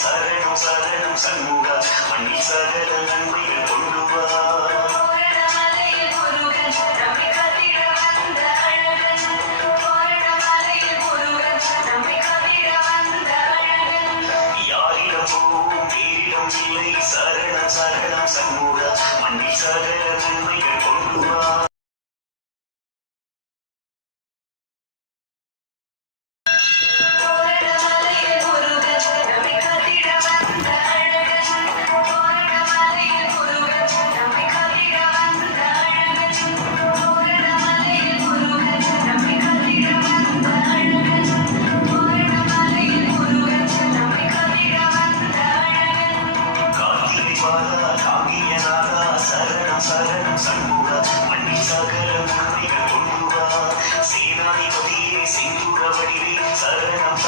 சரணம் சரணம் சண்முகா மண்ணில் சகல நன்மைகள் கொண்டு வா. யாரிடம் போவும் பேரிடம் இல்லை சரணம் சரணம் சண்முகா மண்ணில் சகல நன்மைகள் கொண்டு வா.